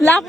লাভ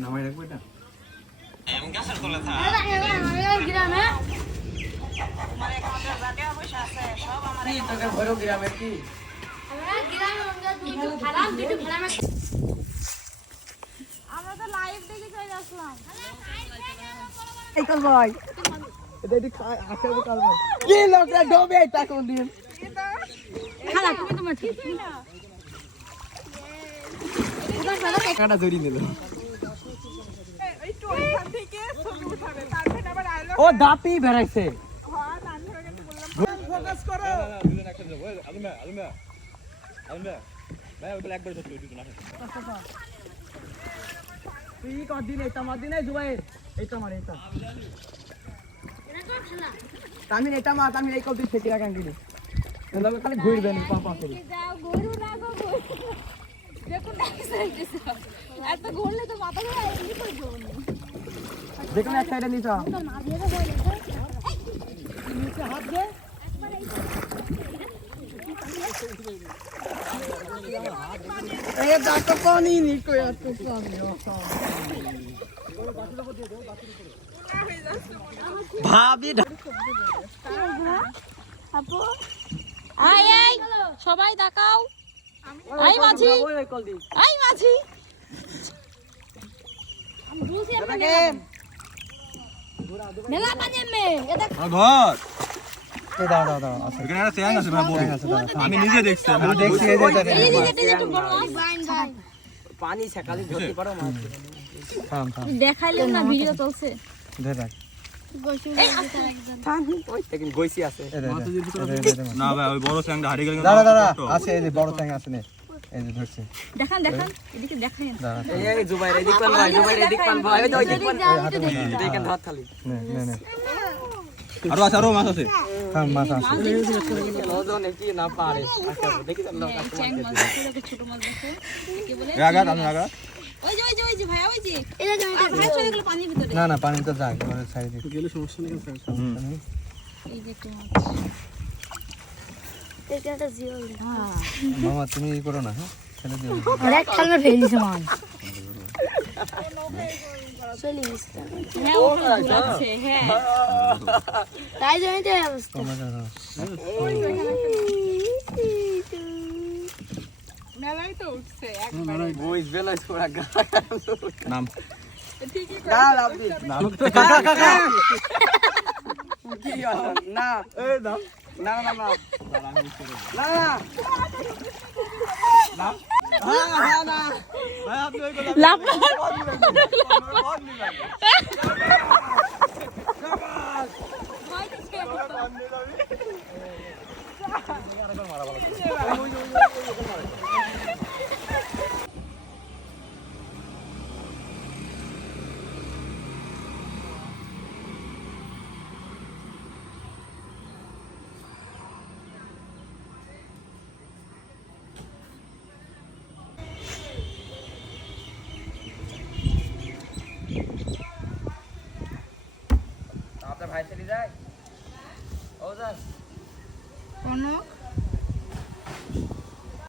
নামাই রাখবো এটা আমি গাছের তলে থাক গ্রামে মানে আমাদের জায়গা পয়সা আছে সব আমার কি তোকে বড় গ্রামের কি আমরা গ্রামে আমরা দুটো খারাপ আমরা তো লাইভ দেখে চলে আসলাম এই কাল ভাই এটা দি আসে কাল ভাই কি লোকরা ডোবে এটা কোন দিন খালা তুমি তো মাছ কাটা ধরি নিল এই তো ওইখান থেকে ছবি উঠাবে তারপর আবার আইলো ও দাপি বেরাইছে হ্যাঁ নান ধরে গেছে বললাম ফোকাস করো তুই কদিন এটা মার দিন এই জুবাই এইটা মার এইটা তামিন এটা মার তামিন এই কল তুই থেকে রাখান দিলি এলাকা খালি ঘুরবেন পাপা করে যাও গরু না গো দেখুন ডাইসাইতেছে এত ঘুরলে তো মাথা ধরে এমনি করে যাবো দেখুন এক সাইডে নিছো তো না দিয়ে তো হয়ে গেছে নিচে হাত দে ए दाता पानी नहीं कोई तो पानी भाभी আপু আই আই সবাই তাকাও আই মাঝি আই মাঝি আমি বুঝি আপনাকে মেলা পানি মে এটা ঘর এ দাও দাও দাও এখানে একটা ট্যাঙ্ক আছে ভাই বড় আমি নিজে দেখছি আমি দেখছি এই যে একটু বড় বাইন ভাই পানি সেকালি ধরতে পারো মাছ থাম থাম দেখাইলেন না ভিডিও চলছে ধরে রাখ ওই থেকে গইছি আছে না ভাই ওই বড় স্যাংটা হারিয়ে গেল দাঁড়া দাঁড়া আছে এই যে বড় ট্যাং আছে নে এই যে ধরছে দেখান দেখান এদিকে দেখাই দাঁড়া এই জুবাইর এদিক পান ভাই জুবাইর এদিক পান ভাই ওই দিক পান দেখেন হাত খালি নে নে নে আরো আছে আরো মাছ আছে থাম মাছ আছে ওজনে কি না পারে আচ্ছা দেখি তো লোক আছে চ্যাং মাছ দেখো ছোট মাছ দেখো কি বলে আগা আমি আগা ওই যে ভাই ওই যে এটা ভাই চলে গেল পানির ভিতরে না না পানি তো যায় ঘরে সাইডে গেলে সমস্যা নেই এই যে একটু মাছ মামা তুমি ই করো না হ্যাঁ ছেড়ে দিও হ্যাঁ ওখানে ঘুরাচ্ছে হ্যাঁ তোমরা জানো মেলাই তো উঠছে বইস বেলাইস করা গা নাম না লাভি কাকা কাকা কি না এই দাও না না না না না হ্যাঁ না ভাই আপনি ওই কথা লাভ আপনার ভাই চলে যায় ও যান কনক